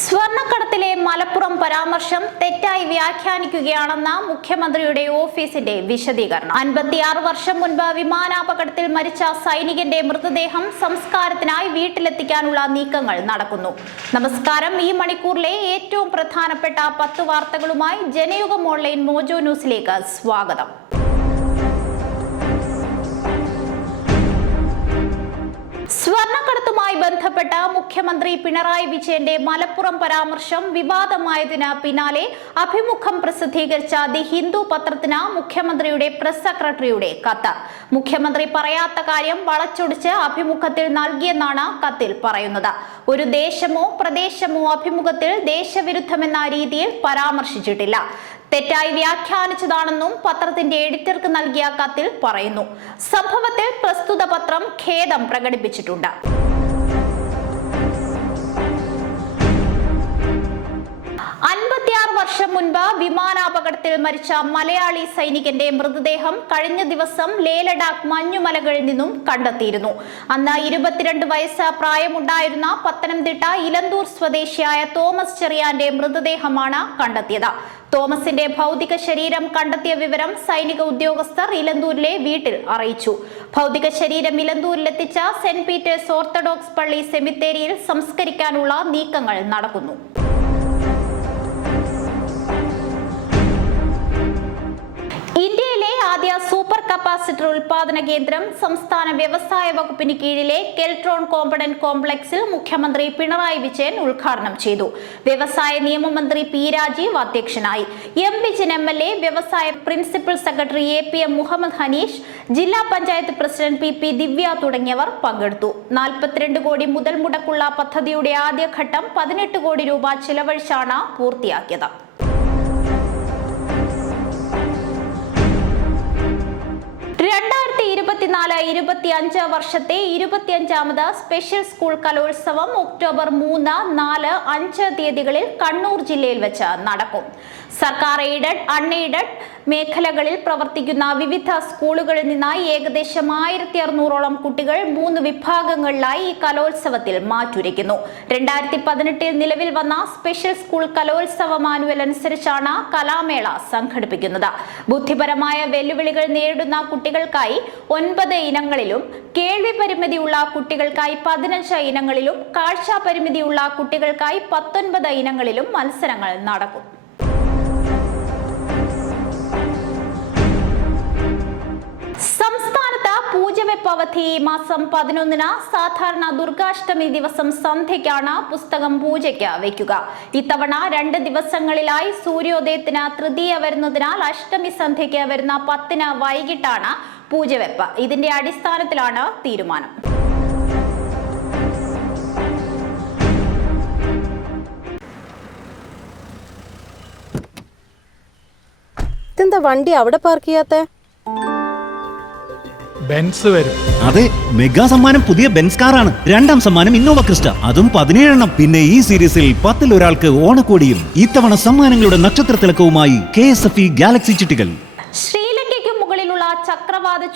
സ്വർണക്കടത്തിലെ മലപ്പുറം പരാമർശം തെറ്റായി വ്യാഖ്യാനിക്കുകയാണെന്ന മുഖ്യമന്ത്രിയുടെ ഓഫീസിന്റെ വിശദീകരണം. അൻപത്തിയാറ് വർഷം മുൻപ് വിമാനാപകടത്തിൽ മരിച്ച സൈനികന്റെ മൃതദേഹം സംസ്കാരത്തിനായി വീട്ടിലെത്തിക്കാനുള്ള നീക്കങ്ങൾ നടക്കുന്നു. നമസ്കാരം. ഈ മണിക്കൂറിലെ ഏറ്റവും പ്രധാനപ്പെട്ട പത്ത് വാർത്തകളുമായി ജനയുഗം ഓൺലൈൻ മോജോ ന്യൂസിലേക്ക് സ്വാഗതം. സ്വർണക്കടത്തുമായി ബന്ധപ്പെട്ട മുഖ്യമന്ത്രി പിണറായി വിജയന്റെ മലപ്പുറം പരാമർശം വിവാദമായതിന് പിന്നാലെ അഭിമുഖം പ്രസിദ്ധീകരിച്ച ദി ഹിന്ദു പത്രത്തിന് മുഖ്യമന്ത്രിയുടെ പ്രസ് സെക്രട്ടറിയുടെ കത്ത്. മുഖ്യമന്ത്രി പറയാത്ത കാര്യം വളച്ചൊടിച്ച് അഭിമുഖത്തിൽ നൽകിയെന്നാണ് കത്തിൽ പറയുന്നത്. ഒരു ദേശമോ പ്രദേശമോ അഭിമുഖത്തിൽ ദേശവിരുദ്ധമെന്ന രീതിയിൽ പരാമർശിച്ചിട്ടില്ല. തെറ്റായി വ്യാഖ്യാനിച്ചതാണെന്നും പത്രത്തിന്റെ എഡിറ്റർക്ക് നൽകിയ കത്തിൽ പറയുന്നു. സംഭവത്തിൽ പ്രസ്തുത പത്രം ഖേദം പ്രകടിപ്പിച്ചിട്ടുണ്ട്. അൻപത്തിയാറ് വർഷം മുൻപ് വിമാനാപകടത്തിൽ മരിച്ച മലയാളി സൈനികന്റെ മൃതദേഹം കഴിഞ്ഞ ദിവസം ലേലഡാക് മഞ്ഞുമലകളിൽ നിന്നും കണ്ടെത്തിയിരുന്നു. അന്ന് ഇരുപത്തിരണ്ട് വയസ്സ് പ്രായമുണ്ടായിരുന്ന പത്തനംതിട്ട ഇലന്തൂർ സ്വദേശിയായ തോമസ് ചെറിയാന്റെ മൃതദേഹമാണ് കണ്ടെത്തിയത്. തോമസിന്റെ ഭൗതിക ശരീരം കണ്ടെത്തിയ വിവരം സൈനിക ഉദ്യോഗസ്ഥർ ഇലന്തൂരിലെ വീട്ടിൽ അറിയിച്ചു. ഭൗതിക ശരീരം ഇലന്തൂരിലെത്തിച്ച സെന്റ് പീറ്റേഴ്സ് ഓർത്തഡോക്സ് പള്ളി സെമിത്തേരിയിൽ സംസ്കരിക്കാനുള്ള നീക്കങ്ങൾ നടക്കുന്നു. ഇന്ത്യയിലെ ആദ്യ കപ്പാസിറ്റർ ഉൽപാദന കേന്ദ്രം സംസ്ഥാന വ്യവസായ വകുപ്പിന് കീഴിലെ കെൽട്രോൺ കോമ്പണന്റ് കോംപ്ലക്സിൽ മുഖ്യമന്ത്രി പിണറായി വിജയൻ ഉദ്ഘാടനം ചെയ്തു. വ്യവസായ നിയമമന്ത്രി പി രാജീവ് അധ്യക്ഷനായി. M Vijayan M L A വ്യവസായ principal secretary A P M Mohammed Hanish ജില്ലാ panchayat president P P Divya തുടങ്ങിയവർ പങ്കെടുത്തു. നാൽപ്പത്തിരണ്ട് കോടി മുതൽ മുടക്കുള്ള പദ്ധതിയുടെ ആദ്യഘട്ടം പതിനെട്ട് കോടി രൂപ ചിലവഴിച്ചാണ് പൂർത്തിയാക്കിയത്. இரண்டாயிரத்தி രണ്ടായിരത്തി ഇരുപത്തിനാല് ഇരുപത്തി അഞ്ച് വർഷത്തെ ഇരുപത്തിയഞ്ചാമത് സ്പെഷ്യൽ സ്കൂൾ കലോത്സവം ഒക്ടോബർ മൂന്ന് നാല് അഞ്ച് തീയതികളിൽ കണ്ണൂർ ജില്ലയിൽ വെച്ച് നടക്കും. സർക്കാർ എയ്ഡഡ് അൺഎയ്ഡഡ് മേഖലകളിൽ പ്രവർത്തിക്കുന്ന വിവിധ സ്കൂളുകളിൽ നിന്നായി ഏകദേശം ആയിരത്തി അറുന്നൂറോളം കുട്ടികൾ മൂന്ന് വിഭാഗങ്ങളിലായി ഈ കലോത്സവത്തിൽ മാറ്റുരയ്ക്കുന്നു. രണ്ടായിരത്തി പതിനെട്ടിൽ നിലവിൽ വന്ന സ്പെഷ്യൽ സ്കൂൾ കലോത്സവ മാനുവൽ അനുസരിച്ചാണ് കലാമേള സംഘടിപ്പിക്കുന്നത്. ബുദ്ധിപരമായ വെല്ലുവിളികൾ നേരിടുന്ന കുട്ടികൾക്കായി ഒൻപത് ഇനങ്ങളിലും കേൾവി പരിമിതിയുള്ള കുട്ടികൾക്കായി പതിനഞ്ച് ഇനങ്ങളിലും കാഴ്ച പരിമിതിയുള്ള കുട്ടികൾക്കായി പത്തൊൻപത് ഇനങ്ങളിലും മത്സരങ്ങൾ നടക്കും. പൂജവെപ്പ് അവധി ഈ മാസം പതിനൊന്നിന് സാധാരണ ദുർഗാഷ്ടമി ദിവസം സന്ധ്യയ്ക്കാണ് പുസ്തകം പൂജയ്ക്ക് വയ്ക്കുക. ഇത്തവണ രണ്ട് ദിവസങ്ങളിലായി സൂര്യോദയത്തിന് തൃതീയ വരുന്നതിനാൽ അഷ്ടമി സന്ധ്യയ്ക്ക് വരുന്ന പത്തിന് വൈകിട്ടാണ് പൂജവെപ്പ് ഇതിന്റെ അടിസ്ഥാനത്തിലാണ് തീരുമാനം. ഇതെന്താ വണ്ടി അവിടെ പാർക്ക് ചെയ്യാത്തെ? ബെൻസ് വരും. അതെ മെഗാ സമ്മാനം പുതിയ ബെൻസ് കാറാണ്. രണ്ടാം സമ്മാനം ഇന്നോവ ക്രിസ്റ്റ. അതും പതിനേഴെണ്ണം. പിന്നെ ഈ സീരീസിൽ പത്തിൽ ഒരാൾക്ക് ഓണക്കോടിയും ഇത്തവണ സമ്മാനങ്ങളുടെ നക്ഷത്ര തിളക്കവുമായി K S F E galaxy ചിട്ടികൾ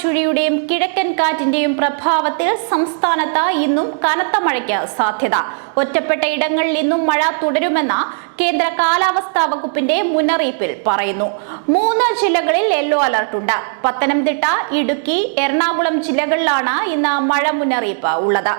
ചുഴിയുടെയും കിഴക്കൻ കാറ്റിന്റെയും പ്രഭാവത്തിൽ സംസ്ഥാനത്ത് ഇന്നും കനത്ത മഴയ്ക്ക് സാധ്യത. ഒറ്റപ്പെട്ട ഇടങ്ങളിൽ ഇന്നും മഴ തുടരുമെന്ന കേന്ദ്ര കാലാവസ്ഥാ വകുപ്പിന്റെ മുന്നറിയിപ്പിൽ പറയുന്നു. മൂന്ന് ജില്ലകളിൽ യെല്ലോ അലർട്ടുണ്ട് പത്തനംതിട്ട ഇടുക്കി എറണാകുളം ജില്ലകളിലാണ് ഇന്ന് മഴ മുന്നറിയിപ്പ് ഉള്ളത്.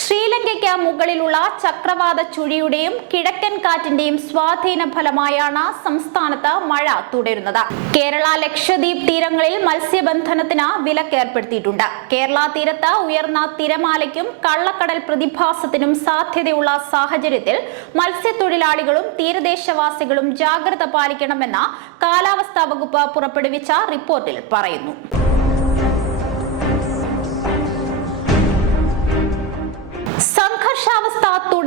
ശ്രീലങ്കയ്ക്ക് മുകളിലുള്ള ചക്രവാത ചുഴിയുടെയും കിഴക്കൻ കാറ്റിന്റെയും സ്വാധീന ഫലമായാണ് സംസ്ഥാനത്ത് മഴ തുടരുന്നത്. കേരള ലക്ഷദ്വീപ് തീരങ്ങളിൽ മത്സ്യബന്ധനത്തിന് വിലക്കേർപ്പെടുത്തിയിട്ടുണ്ട് കേരള തീരത്ത് ഉയർന്ന തിരമാലയ്ക്കും കള്ളക്കടൽ പ്രതിഭാസത്തിനും സാധ്യതയുള്ള സാഹചര്യത്തിൽ മത്സ്യത്തൊഴിലാളികളും തീരദേശവാസികളും ജാഗ്രത പാലിക്കണമെന്ന് കാലാവസ്ഥാ വകുപ്പ് പുറപ്പെടുവിച്ച റിപ്പോർട്ടിൽ പറയുന്നു.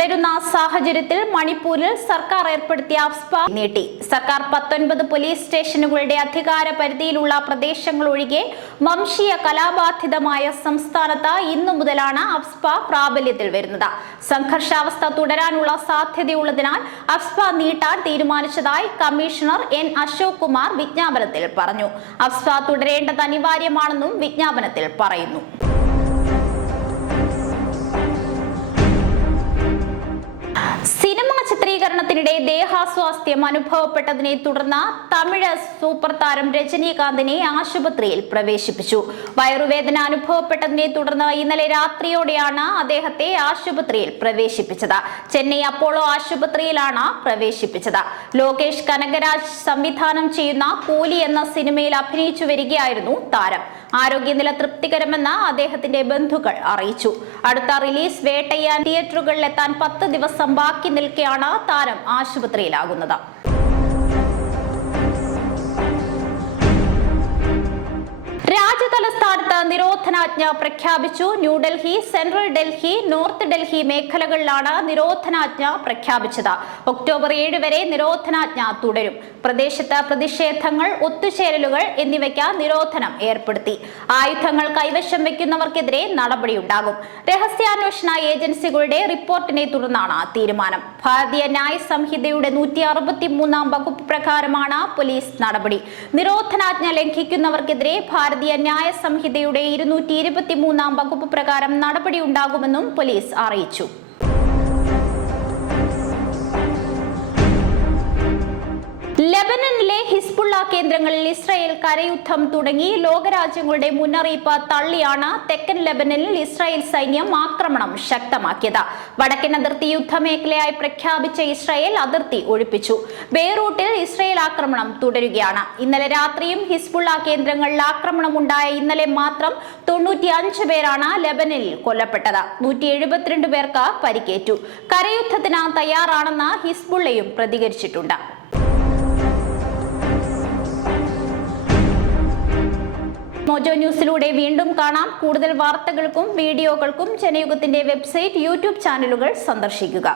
തുടരുന്ന സാഹചര്യത്തിൽ മണിപ്പൂരിൽ സർക്കാർ ഏർപ്പെടുത്തിയ അഫ്സ്പ നീട്ടി. സർക്കാർ പത്തൊൻപത് പോലീസ് സ്റ്റേഷനുകളുടെ അധികാര പരിധിയിലുള്ള പ്രദേശങ്ങൾ ഒഴികെ വംശീയ കലാബാധിതമായ സംസ്ഥാനത്ത് ഇന്നു മുതലാണ് അഫ്സ്പ പ്രാബല്യത്തിൽ വരുന്നത്. സംഘർഷാവസ്ഥ തുടരാനുള്ള സാധ്യതയുള്ളതിനാൽ അഫ്സ്പ നീട്ടാൻ തീരുമാനിച്ചതായി കമ്മീഷണർ എൻ അശോക് കുമാർ വിജ്ഞാപനത്തിൽ പറഞ്ഞു. അഫ്സ്പ തുടരേണ്ടത് അനിവാര്യമാണെന്നും വിജ്ഞാപനത്തിൽ പറയുന്നു. സിനിമാ ചിത്രീകരണം യാത്രക്കിടെ ദേഹാസ്വാസ്ഥ്യം അനുഭവപ്പെട്ടതിനെ തുടർന്ന് തമിഴ് സൂപ്പർ താരം രജനീകാന്തിനെ ആശുപത്രിയിൽ പ്രവേശിപ്പിച്ചു. വയറുവേദന അനുഭവപ്പെട്ടതിനെ തുടർന്ന് ഇന്നലെ രാത്രിയോടെയാണ് അദ്ദേഹത്തെ ആശുപത്രിയിൽ പ്രവേശിപ്പിച്ചത്. ചെന്നൈ അപ്പോളോ ആശുപത്രിയിലാണ് പ്രവേശിപ്പിച്ചത്. ലോകേഷ് കനകരാജ് സംവിധാനം ചെയ്യുന്ന കൂലി എന്ന സിനിമയിൽ അഭിനയിച്ചു വരികയായിരുന്നു താരം. ആരോഗ്യനില തൃപ്തികരമെന്ന് അദ്ദേഹത്തിന്റെ ബന്ധുക്കൾ അറിയിച്ചു. അടുത്ത റിലീസ് വേട്ടയ്യാൻ തിയേറ്ററുകളിലെത്താൻ പത്ത് ദിവസം ബാക്കി നിൽക്കെയാണ് താരം ആശുപത്രിയിലാകുന്നത്. നിരോധനാജ്ഞ പ്രഖ്യാപിച്ചു. ന്യൂഡൽഹി സെൻട്രൽ ഡൽഹി നോർത്ത് ഡൽഹി മേഖലകളിലാണ് നിരോധനാജ്ഞ പ്രഖ്യാപിച്ചത്. ഒക്ടോബർ ഏഴ് വരെ നിരോധനാജ്ഞ തുടരും. പ്രദേശത്ത് പ്രതിഷേധങ്ങൾ ഒത്തുചേരലുകൾ എന്നിവയ്ക്ക് നിരോധനം ഏർപ്പെടുത്തി. ആയുധങ്ങൾ കൈവശം വയ്ക്കുന്നവർക്കെതിരെ നടപടിയുണ്ടാകും. രഹസ്യാന്വേഷണ ഏജൻസികളുടെ റിപ്പോർട്ടിനെ തുടർന്നാണ് തീരുമാനം. ഭാരതീയ ന്യായ സംഹിതയുടെ നൂറ്റി അറുപത്തി മൂന്നാം വകുപ്പ് പ്രകാരമാണ് പോലീസ് നടപടി. നിരോധനാജ്ഞ ലംഘിക്കുന്നവർക്കെതിരെ ഭാരതീയ ന്യായ സംഹിതയുടെ ഇരുന്നൂറ്റി ഇരുപത്തി മൂന്നാം വകുപ്പ് പ്രകാരം നടപടിയുണ്ടാകുമെന്നും പോലീസ് അറിയിച്ചു ലെബനനിലെ ഹിസ്ബുള്ള കേന്ദ്രങ്ങളിൽ ഇസ്രായേൽ കരയുദ്ധം തുടങ്ങി. ലോകരാജ്യങ്ങളുടെ മുന്നറിയിപ്പ് തള്ളിയാണ് തെക്കൻ ലബനനിൽ ഇസ്രായേൽ സൈന്യം ആക്രമണം ശക്തമാക്കിയത്. വടക്കൻ അതിർത്തി യുദ്ധമേഖലയായി പ്രഖ്യാപിച്ച ഇസ്രായേൽ അതിർത്തി ഒഴിപ്പിച്ചു. ബെയ്റൂട്ടിൽ ഇസ്രായേൽ ആക്രമണം തുടരുകയാണ്. ഇന്നലെ രാത്രിയും ഹിസ്ബുള്ള കേന്ദ്രങ്ങളിൽ ആക്രമണമുണ്ടായ ഇന്നലെ മാത്രം തൊണ്ണൂറ്റി അഞ്ച് പേരാണ് ലബനനിൽ കൊല്ലപ്പെട്ടത്. നൂറ്റി എഴുപത്തിരണ്ട് പേർക്ക് പരിക്കേറ്റു. കരയുദ്ധത്തിന് തയ്യാറാണെന്ന് ഹിസ്ബുള്ളയും പ്രതികരിച്ചിട്ടുണ്ട്. മോജോ ന്യൂസിലൂടെ വീണ്ടും കാണാം. കൂടുതൽ വാർത്തകൾക്കും വീഡിയോകൾക്കും ജനയുഗത്തിന്റെ വെബ്സൈറ്റ് യൂട്യൂബ് ചാനലുകൾ സന്ദർശിക്കുക.